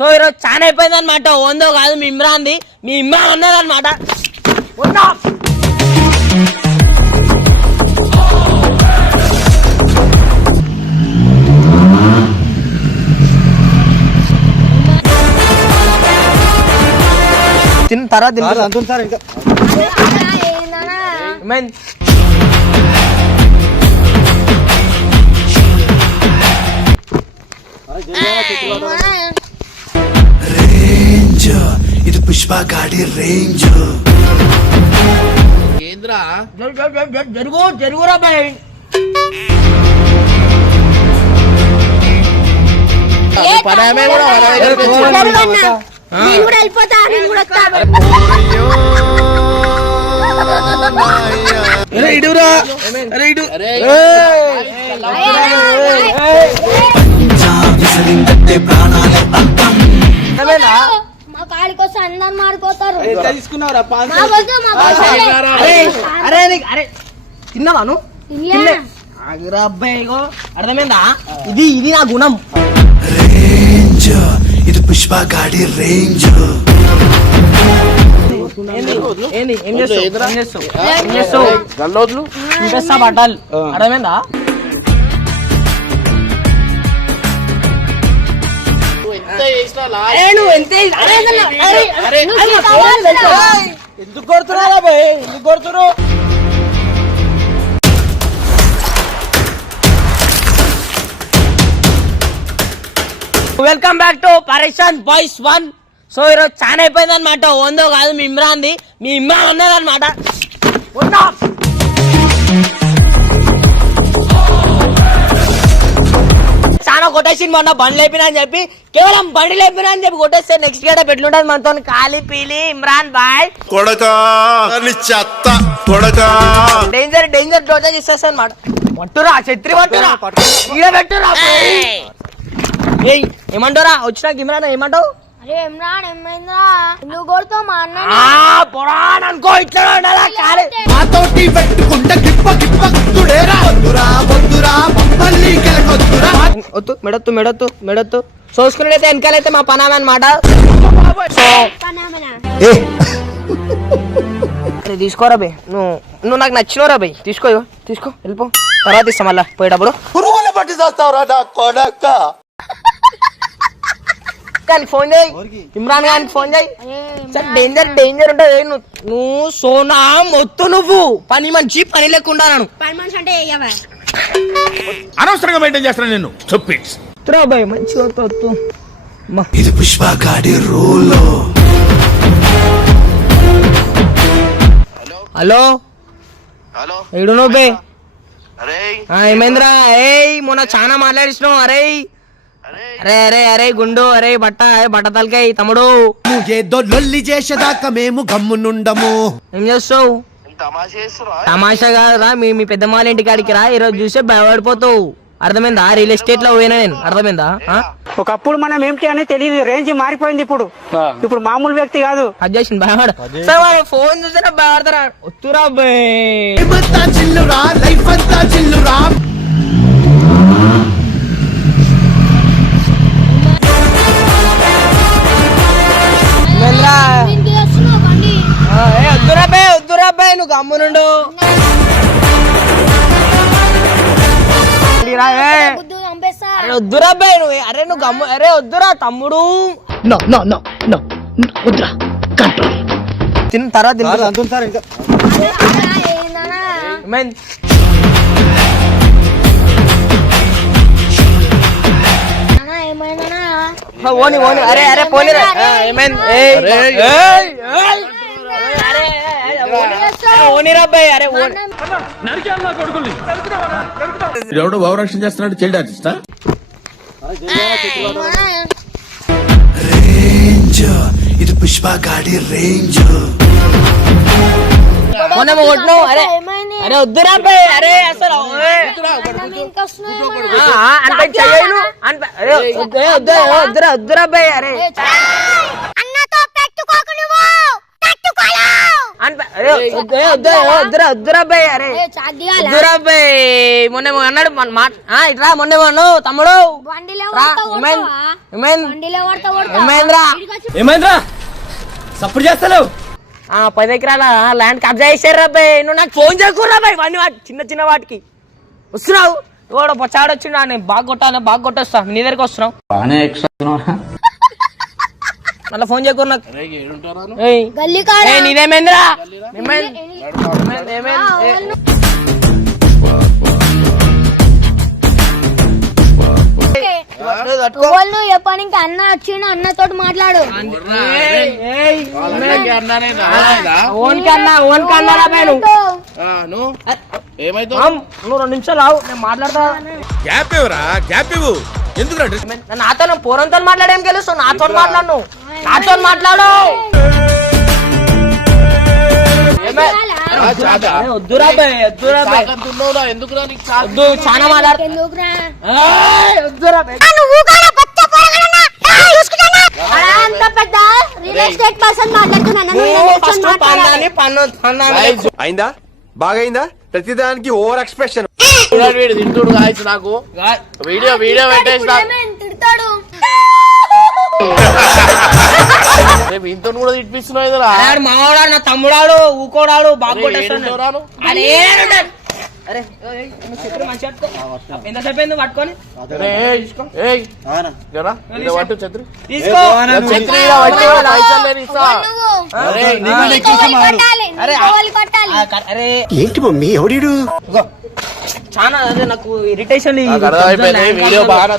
So ఈరోజు చాలా అయిపోయింది అనమాట. ఓందో కాదు మీ ఇమ్రాన్ది, మీ ఇమ్రాన్ ఉన్నదన్నమాట. తిన్న తర్వాత రేంజ్ ఇది పుష్ప గాడి రేంజ్. ఏంద్రా జరుగురా బాయ్. ఇడురా అందరు మారిపోతారు. తిన్నావా నువ్వు? అబ్బాయి అర్థమైందా? ఇది ఇది నా గుణం. రేంజ్ ఇది పుష్ప గాడి రేంజ్. చూపిస్తా బట్టలు. అర్థమైందా? ఎందుకు కొడుతున్నారా బాయ్? ఎందుకు కొడుతున్నారు? వెల్కమ్ బ్యాక్ టు పరేషాన్ బాయ్స్ 1. సో ఈరోజు చాలా అయిపోయింది అనమాట. ఓందో కాదు మీ ఇమ్రాన్ది, మీ ఇమ్రాన్ ఉన్నదన్నమాట. చాలా కొట్టేసి మొన్న బండి లేపినా అని చెప్పి, కేవలం బండి లేపినా అని చెప్పి కొట్టేస్తే నెక్స్ట్ గేట పెట్లుంటది మనతో కాలి పీలి Imran bhai danger danger doses ఇస్తాను అనమాట. పట్టురా ఛత్రి పట్టురా ఈడ పెట్టురా. ఏమంటారా వచ్చినాక ఇమ్రాన్ ఏమంటావు? అరే ఇమ్రాన్ ఏమైందా? నువ్వు కొడుతావు మా అన్న పొరాన్ అనుకో. ఇట్లా ఉండాలా కాలి మాతోటి పెట్టుకుంటే గిప్ప గిప్ప గుర్తుడేరా. వద్దురా వద్దురా మమ్మల్ని గెలకొద్దురా. వద్దు మెడొద్దు మెడొద్దు మెడొద్దు. చూసుకున్నట్లయితే వెనకాలైతే మా పనామే అనమాట. అరే తీసుకోరా బే, నువ్వు నాకు నచ్చినవురా బై. తీసుకో తీసుకో వెళ్ళిపో. తర్వాత ఇస్తా మళ్ళా పోయేటప్పుడు. పురుగులు పట్టి చేస్తావురా నా కొడక. కానీ ఫోన్ చేయి, ఇమ్రాన్ గారికి ఫోన్ చేయి. సార్ డేంజర్ డేంజర్ ఉంటుంది. నువ్వు సోనా మొత్తు నువ్వు పని మంచి పని లేకుండా పని మనిషి అంటే అనవసరంగా మెయింటైన్ చేస్తాను నేను. చెప్తురా బాయ్ మంచిగా వద్దు. ఇది పుష్ప గాడి రోల్. హలో హలో ఏడు నువ్వు బే? అరే ఏమైందిరా? మొన్న చాలా మాట్లాడిస్తున్నావు. అరే అరే అరే గుండు, అరే బట్ట తలకాయ తమ్ముడు. ఏదో లొల్లి చేసేదాకా మేము గమ్మునుండము. ఏం చేస్తావు? తమాషా చేస్తున్నావా? తమాషా కాదురా, మీ పెద్దమ్మాళ్ళ ఇంటి కాడికి రా. ఈరోజు చూసే భయపడిపోతావు. అర్థమైందా? రియల్ ఎస్టేట్ లో పోయినా నేను. అర్థమైందా? ఒకప్పుడు మనం ఏంటి అని తెలియదు. రేంజ్ మారిపోయింది. ఇప్పుడు మామూలు వ్యక్తి కాదు. అది చేసింది భయపడ. సార్ వాళ్ళు ఫోన్ చూసారా భయపడతారా? వస్తురా చిల్లురా లైఫ్ అంతా చిల్లురా. వద్దురా బే నువ్వు గమ్మునుండు. వద్దురా బే నువ్వు. అరే నువ్వు గమ్ము. అరే వద్దురా తమ్ముడు. తిన్న తర్వాత ఓని ఓని. అరే అరే పోనీరా. ఏమైంది? ఓనిరాబాయ్. అరే ఎవడో ఓవరాక్షన్ చేస్తున్నాడు. చైల్డ్ ఆర్టిస్టా? రేంజ్ ఇది పుష్ప గాడి రేంజ్. కొట్టినావు. అరే అరే వద్దురా బాయ్. అరే అసలు వద్దురా బాయ్. అరే వద్దురా బై అరే చాట్ దిగాలా వద్దురా బై మొన్న అన్నాడు ఇట్రా మొన్న అన్నావు తమ్ముడు బండిలో రా, కొడతా బండిలో కొడతా ఏమైందిరా సప్పుడు చేస్తాను 10 ఎకరాల ల్యాండ్ కబ్జా చేశారు బై నువ్వు నాకు ఫోన్ చేయకురా బై చిన్న చిన్న వాటికి వస్తున్నావు వాడు పచ్చాడొచ్చిండు నేను బాగా కొట్టొస్తా నీ దగ్గరికి వస్తున్నావు మళ్ళీ ఫోన్ చేయకూరు నాకు గల్లీ కాడ నీదేమైందిరా వాళ్ళు చెప్పడానికి అన్న వచ్చిండు అన్నతోటి మాట్లాడు ఓన్కి అన్నారా బై నువ్వు 2 నిమిషాలు రావు నేను మాట్లాడతా గ్యాప్ ఇవ్వరా గ్యాప్ ఇవ్వు ఎందుకు నాతో పూరంతో మాట్లాడేం తెలుసు నాతో మాట్లాడు వద్దురా బాయ్ వద్దు చాలా మాట్లాడుతా ఎందుకురా వద్దురా బాయ్ అంత పెద్ద రియల్ ఎస్టేట్ పర్సన్ మాట్లాడుతున్నాను అయిందా బాగైందా ప్రతిదానికి ఓవర్ ఎక్స్ప్రెషన్ తింటుడు కాయచ్చు నాకు వీడియో పెట్టేసి తిడతాడు ఇంతో కూడా తినిపిస్తున్నావు మావాడు నా తమ్ముడాడు ఊకోడాడు బాగా కొట్టేస్తాడు అరే ఎంతసేపు అయింది పట్టుకొని తీసుకో అరే ఏంటి మమ్మీ ఎవడీడు చాలా అదే నాకు ఇరిటేషన్ వీడియో బాగా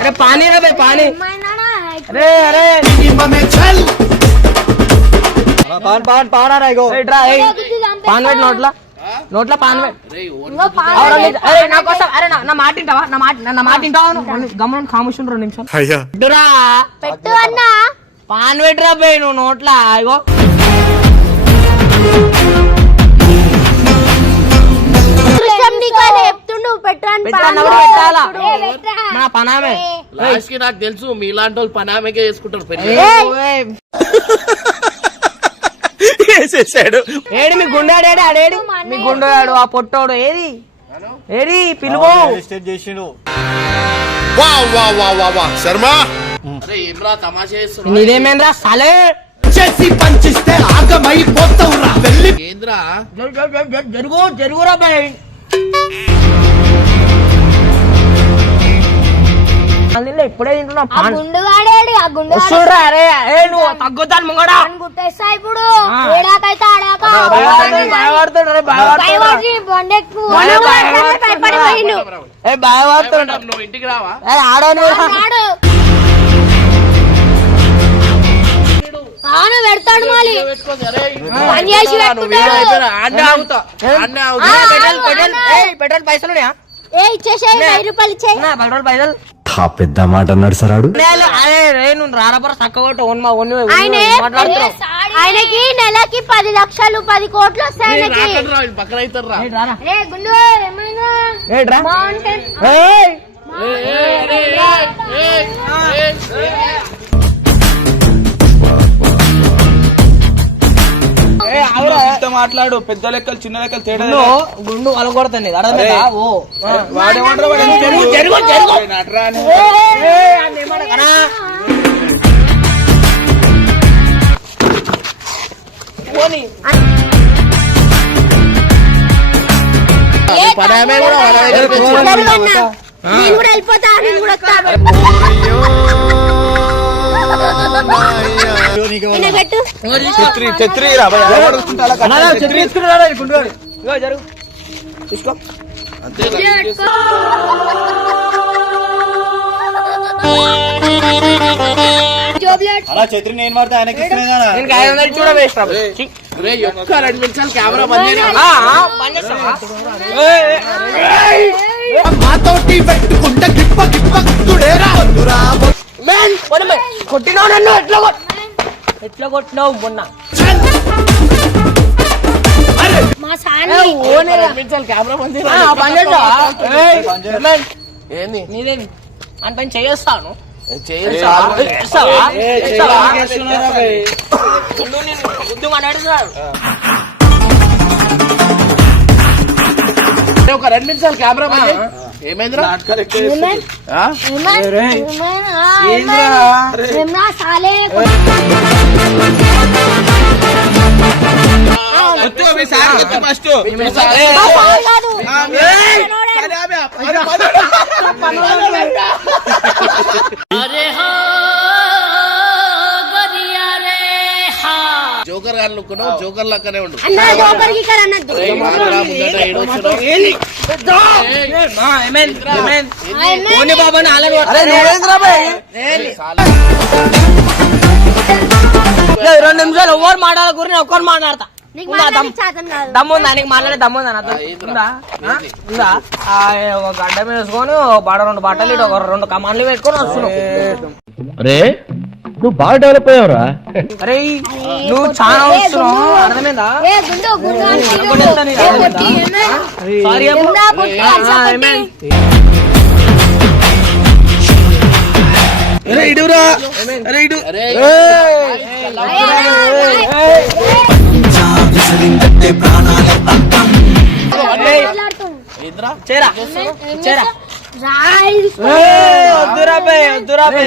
అరే పానీ రా బాయ్ పానీ అరే అరే పాన్ పెట్టి నోట్లా పాన్ అరే నా కోసం అరే నా మాట వింటావా నా మాట వింటావా గమనం ఖాముషం 2 నిమిషాలు ఇటురా పెట్టు అన్నా పాన్ పెట్టిరా బాయ్ నువ్వు నోట్లా ఇగో చెప్తుండు పెట్టండి పెట్టాలా మన పనామే లాస్ట్ కి నాకు తెలుసు మీలాంటి వాళ్ళు పనామేకే చేసుకుంటారు పెళ్లి వేసేసాడు ఏడి మీ గుండాడు ఆడేడి మీ గుండాడు ఆ పొట్టోడు ఏది పిలువు శర్మ అరే ఏమ్రా తమాషా చేస్తున్నావు నీదేమేంద్రా సాలే చేసి పంచిస్తే ఆగమైపోతావురా వెళ్ళి ఏంద్రా జరుగురా బాయ్ ఇప్పుడే తింటున్నా ఆ గుండు వాడేడు ఆ గుండు వస్తురా అరే నువ్వు తగ్గుతాను ముంగడా గుట్టేస్తా ఇప్పుడు ఏడాకైతే ఆడాక భయపడుతుండ్రు భయపడుతుండ్రు నువ్వు ఇంటికి రావా ఆడను ఆను పెడతాడు మళ్ళీ పెట్టుకోండి అరే పని చేసి పెట్టుకుంటాడు పెట్రోల్ పైసలు ఇచ్చేసేయి 1000 రూపాయలు ఇచ్చేయి పెట్రోల్ పైసలు పెద్ద మాట అన్నాడు సరాడు అరే నువ్వు రారపరా చక్కగొట్టు ఆయనకి నెలకి 10 లక్షలు 10 కోట్లు వస్తాయి ఆయనకి పక్కన అవుతారా గుండు ఏమైనా బాగుంటే మాట్లాడు పెద్ద లెక్కలు చిన్న లెక్కలు తేడా గుండు అలగొడతాను అర్థమైందా పనామే కూడా నేను కూడా వెళ్ళిపోతా నేను కూడా పెట్టు ఛత్రి జరుగు తీసుకో అలా ఛత్రి నేను వాడితే ఆయనకి చూడ వేస్ట్ 2 నిమిషాలు కెమెరా బంద్ మాతోటి పెట్టుకుంటే గిప్ప గిప్ప గుట్టుడేరా వద్దురా కొట్టినావు నన్ను ఎట్లా కొట్టినావు మొన్న మా సాని 2 నిమిషాలు కెమెరా బంద్ ఏంది నీదేమి అని పని చేస్తాను చేస్తున్నారా గుద్దు మాట్లాడుతున్నాడు ఒక 2 నిమిషాలు కెమెరా ఏమైందిరా ఫస్ట్ జోకర్ గారు అనుకున్నావు, జోకర్ లక్కనే ఉండు. రెండు నిమిషాలు ఎవరు మాట్లాడకూరి ఒక్కరు మాట్లాడతా. దమ్ముందా నీకు మాట్లాడే దమ్ముందా నాతో? ఉందా ఉందా? ఒక గడ్డ మీద వేసుకొని బడ 2 బట్టలు ఇటు ఒక 2 కమాండ్లు పెట్టుకొని వస్తున్నావు. అరే నువ్వు బాగా డెవలప్ అయ్యావురా. అరే నువ్వు చాలా వస్తున్నావు, అర్థమైందా? సారీ ఇడురా. అరే ఇడు. చేరా చేరా వద్దురా బే వద్దురా బే.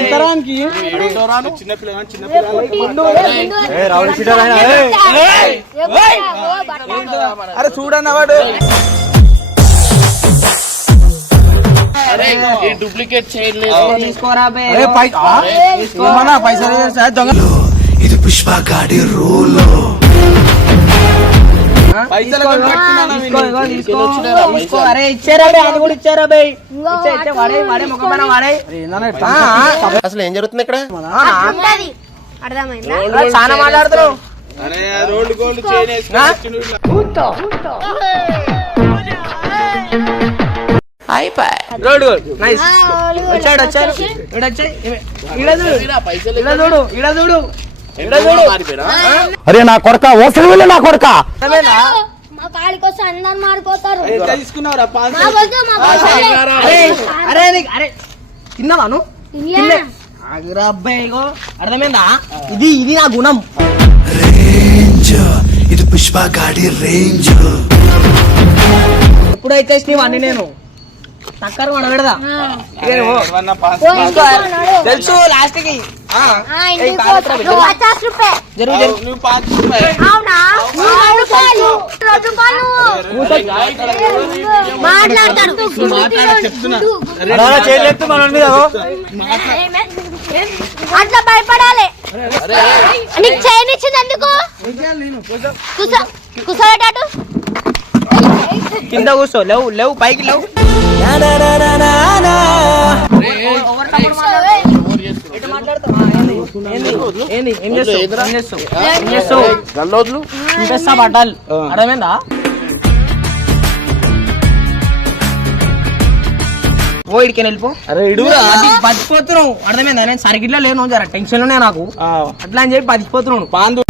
అరే చూడన్న వాడు డూప్లికేట్ చేయలేదు. తీసుకోరా బే. పైసలు దొంగ ఇది పుష్ప గాడి రూల్. పైసలు అరే ఇచ్చారా బే, అది కూడా ఇచ్చారా బే. వాడే వాడే ముఖమైన వాడే. అసలు ఏం జరుగుతుంది ఇక్కడ? అర్థమైందా? చాలా మాట్లాడుతున్నావు. అరే rolled gold chain road nice. వచ్చాడు వచ్చాడు ఇడ వచ్చాయి. ఇడ చూడు పైసలు ఇడ చూడు ఇడ చూడు ఇడ చూడు. అరే నా కొడక ఓసలి వెళ్ళి నా కొడక. మా కాడికి వస్తే అందరు మారిపోతారు. ఎంత తీసుకున్నావురా? అరే అరే అరే తిన్నావా నువ్వు? అబ్బాయి అర్థమైందా? ఇది ఇది నా గుణం. రేంజ్ ఇది పుష్ప గాడి రేంజ్. ఎప్పుడైతే ఇష్టం నేను టక్కర్ కూడా పెడదా తెలుసు లాస్ట్ కి. మాట్లాడతాడు అట్లా భయపడాలి. నీకు చైన్ ఇచ్చింది ఎందుకు? కూర్చోబెట్టాడు కింద కూర్చో. లేవు లేవు పైకి లేవు. ఏం చేస్తావు? చూపిస్తా బట్టలు. అర్థమైందా? ఓ ఇడికి వెళ్ళిపో. అరే ఇడురా. బతికిపోతున్నావు. అర్థమైందా? నేను సరిగిట్లో లేను, జర టెన్షన్ లోనే నాకు. అట్లా అని చెప్పి బతికిపోతున్నావు. పాండు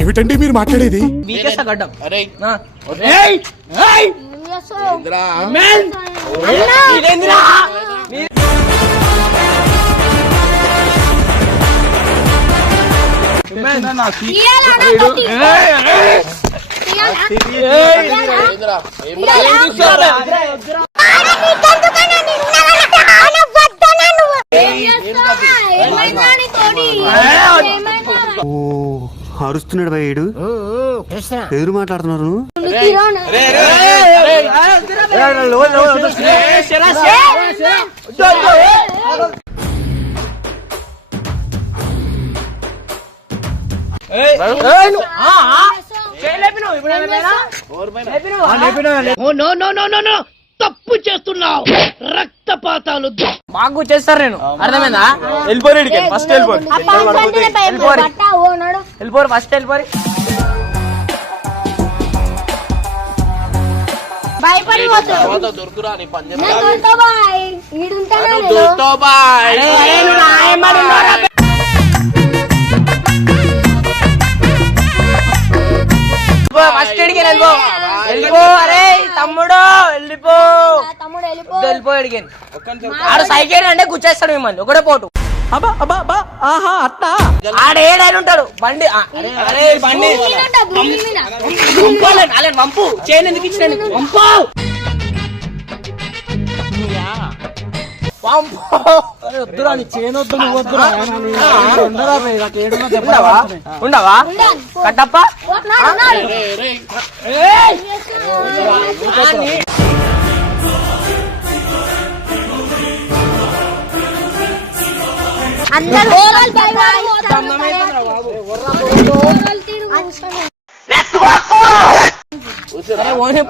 ఏమిటండి మీరు మాట్లాడేది? వీకేస్తా గడ్డం. అరే అరుస్తున్నాడు భయ్యుడు. ఎదురు మాట్లాడుతున్నారు. తప్పు చేస్తున్నావు. రక్తపాతాలు బాగా చేస్తారు. నేను అర్థమైందా? వెళ్ళిపోయి ఫస్ట్ వెళ్ళిపోయి వెళ్ళిపోరు ఫస్ట్ వెళ్ళిపోరు. భయపడిపోతాడు. దొరుకురా నీ పంజరం. ఫస్ట్ ఎడికి వెళ్ళిపో. అరే తమ్ముడు వెళ్ళిపో. వెళ్ళిపో ఎడిగాను. ఆడు సైకిల్ అంటే గుచ్చేస్తాడు మిమ్మల్ని ఒకటే పోటు. ఆడేడైనా ఉంటాడు బండి. అరే బండి పంపు. చేయను ఎందుకు ఇచ్చిన పంపు. ఉండవా కట్టప్ప అందరూ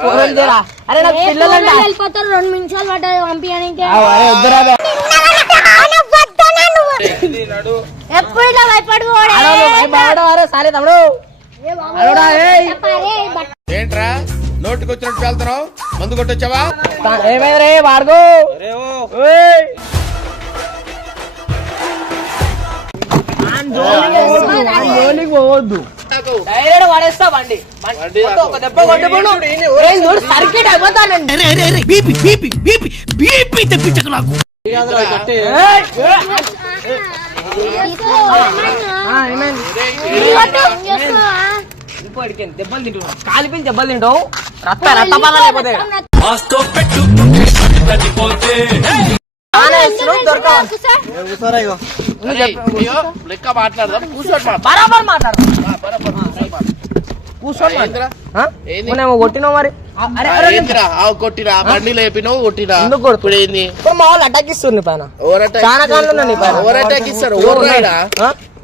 పోరలు తేరా. అరే నాకు పిల్లలంట వెళ్ళిపోతారు 2 నిమిషాలు పట్టదు పంపించడానికి వద్దురా ఎప్పుడు ఇలా భయపడుకోవడే సరే తమ్ముడు ఏంట్రా నోటికి వచ్చినట్టు వెళ్తున్నావు మందు కొట్టొచ్చావా ఏమైంది రే వాడుకో పోవద్దు డైరెక్ట్ పడేస్తా బండి ఒక దెబ్బ కొట్టుకుని సర్కిట్ అయిపోతానండి దెబ్బలు తింటావు కాలిపోయి దెబ్బలు తింటావు రక్తపాతం అయిపోతాయి లెక్క మాట్లాడదాం కూర్చోటి బరాబర్ మాట్లాడు కూర్చోండి నేనేమో కొట్టినావు మరి కొట్టినా బండి లేపినావు కొట్టినా ఎందుకు కొడుతు? ఇప్పుడు ఏంది ఇప్పుడు మా వాళ్ళు అటాక్ ఇస్తుంది నీ పైన ఓవర్ అటాక్ చాలా కాళ్ళు ఉన్నాయి నీ పైన. ఓవర్ అటాక్ ఇస్తారు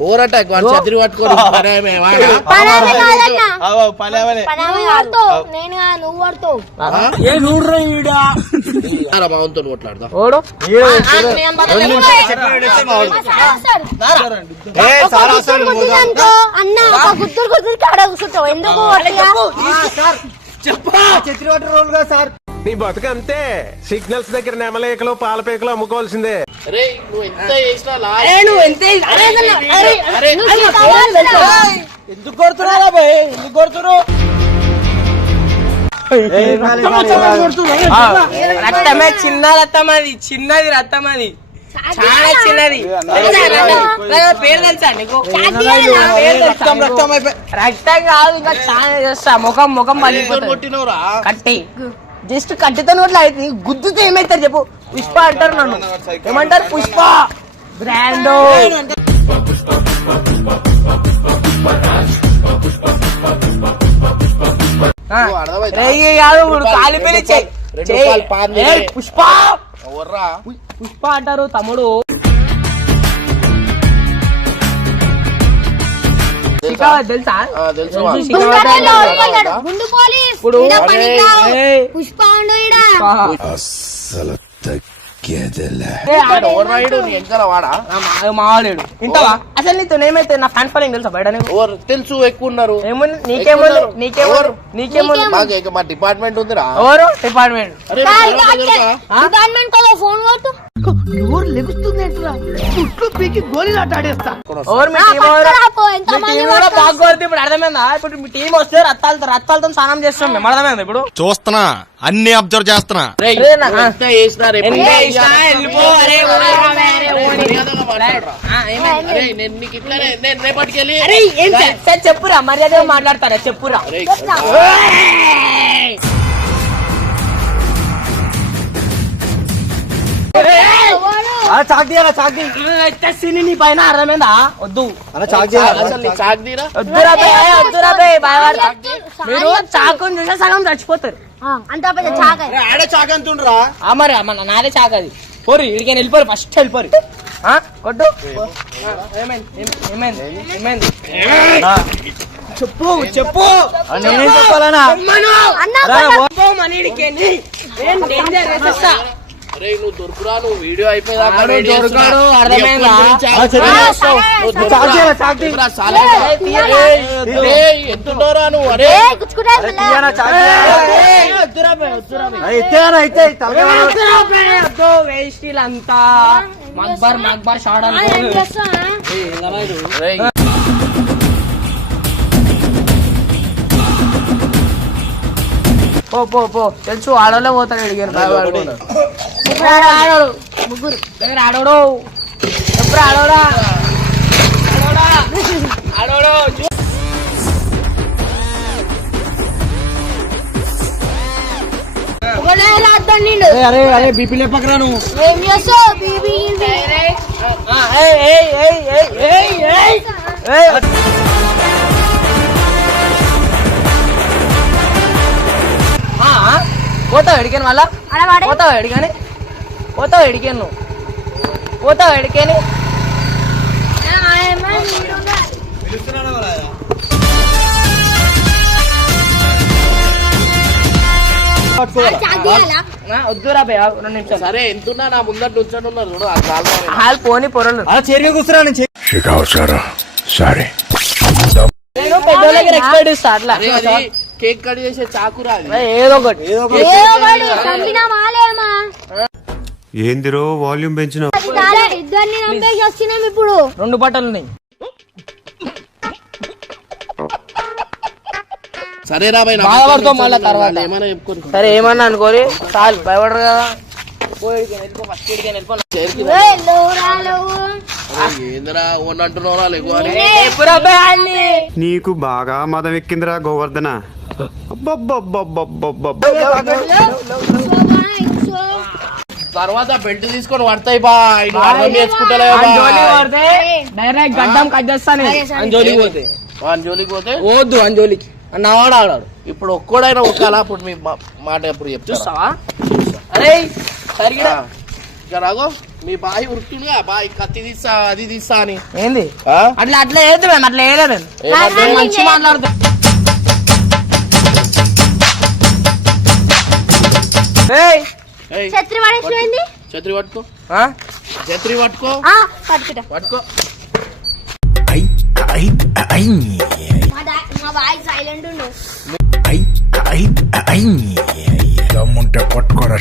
ఓవర్ అటాక్ వాడు చదిరి పట్టుకొని పరాయమే వాడా? నేను నువ్వు పడతావు భావంతో కొట్లాడదాం ఓడు అన్న ఒక గుద్దురు కాడ కూర్చుంటావు ఎందుకు నీ బతుకంతే సిగ్నల్స్ దగ్గర నెమలేకలు పాలపేకలు అమ్ముకోవాల్సిందే. అరే నువ్వు ఎంత చేసినా నువ్వు ఎంత ఎందుకు కొడుతున్నారా భయ్ ఎందుకు కొడుతున్నావు రక్తమే చిన్న రక్తం అది చిన్నది రక్తం అది చాలా చిన్నది పేరు తెలుసా నీకు రక్తం కాదు ఇంకా చాలా చేస్తా ముఖం పగిలిపోతుంది కొట్టినవురా కట్టి జస్ట్ కట్టితో నోట్లో అయితే గుద్దుతో ఏమైతారు చెప్పు పుష్ప అంటారు నన్ను ఏమంటారు పుష్ప బ్రాండ్ కాదు కాలిపోయి పుష్ప పుష్ప అంటారు తమ్ముడు తెలుసా తెలుసు గుండు పోలీస్ ఇప్పుడు పుష్ప ఉండు ఈడ వాడా మావాలేడు ఇంటవా అసలు నీతో ఏమైతే నా ఫ్యాన్ ఫాలోయింగ్ తెలుసా బయట తెలుసు ఎక్కువ ఉన్నారు ఏముంది నీకేముంది మాకు మా డిపార్ట్మెంట్ ఉందిరా ఎవరు డిపార్ట్మెంట్ డిపార్ట్మెంట్ కదా ఫోన్ కొట్టు ఇప్పుడు అర్థమైందా ఇప్పుడు మీ టీం వస్తే రత్తాలతో స్నానం చేస్తాం మేము అర్థమైంది ఇప్పుడు చూస్తున్నా అన్ని అబ్జర్వ్ చేస్తున్నా చెప్పురా మర్యాద మాట్లాడతారా చెప్పురా నీ పైన అర్థమైందా వద్దు మీరు చాకుని చూసా సగం చచ్చిపోతారు అంత పెద్ద చాక ఆడ చాకంతుండ్రా మరి నాదే చాక అది పోరు ఇడికైనా వెళ్ళిపోరు ఫస్ట్ వెళ్ళిపోరు కొట్టు ఏమైంది చెప్పు నేనేం చెప్పాలనా అరే నువ్వు దొరుకురా నువ్వు వీడియో అయిపోయేదాకా ఎంతుండోరా నువ్వు అరే వేస్టీలంతా మక్బర్ షాడ్ పో తెలుసు ఆడోళ్ళే పోతాడు ముగ్గురు దగ్గర ఆడోడు ఎప్పుడు ఆడోడా గుండు అరే అరే బీపీ లేపకరా నువ్వు. ఏం చేస్తావు బీబీ పోతావు ఎడికాను మళ్ళా అలా వాడే పోతావు ఎడికాని పోతావు ఎడికాను నువ్వు పోతావు ఎడికాని వద్దురా భయ 2 నిమిషాలు సరే ఎంతున్నా నా ముందట నుంచొని ఉన్నారు చూడు ఆ కాలు హాల్ పోని పొరలు అలా చేరుగా కూర్చురా నేను నేను పెద్దోళ్ళ దగ్గర ఎక్స్పర్ట్ ఇస్తా అట్లా అరే అది కేక్ కట్ చేసే చాకురా అది. ఏదో ఒకటి చంపినా మాలేమా ఏందిరో వాల్యూమ్ పెంచిన ఇద్దరిని చంపేసి వస్తున్నాం ఇప్పుడు 2 బట్టలు ఉన్నాయి సరే రా భయ్ బాధపడతావు మళ్ళా తర్వాత. ఏమైనా చెప్పుకోరు సరే ఏమన్నా అనుకోరి చాలు భయపడరు కదా ఫస్ట్ ఎడికాను వెళ్ళిపో ఏందిరా ఓన్ అంటున్నారా లేకు అని ఎప్పుడు అబ్బాయి అన్ని నీకు బాగా మదం ఎక్కిందిరా గోవర్ధన తర్వాత బెల్ట్ తీసుకొని పడతాయి బా ఇటు అర్థం చేసుకుంటలే బా. డైరెక్ట్ గడ్డం కట్ చేస్తాను అంజోలికి పోతే వాని జోలికి పోతే వద్దు అంజోలికి నావాడు ఆడాడు ఇప్పుడు ఒక్కడైనా ఒక్కలా అప్పుడు మీ మాట ఎప్పుడు చెప్తారా చూస్తావా అరే సరిగ్గా ఇక రాగో మీ బాయ్ ఉరుకుతుందిగా బాయ్ కత్తి తీస్తా అది తీస్తా అని ఏంది ఆ? అట్లా ఏది మేము అట్లా వేయలేదు ఏమన్నా? మంచి మాట్లాడుతా ఏయ్, ఏయ్, ఛత్రి పడేసిపోయింది ఛత్రి పట్టుకో ఆ? ఛత్రి పట్టుకో పట్టుకుంటా పట్టుకో మా బాయ్ సైలెంట్ ఉండు దమ్ముంటే పట్టుకోరా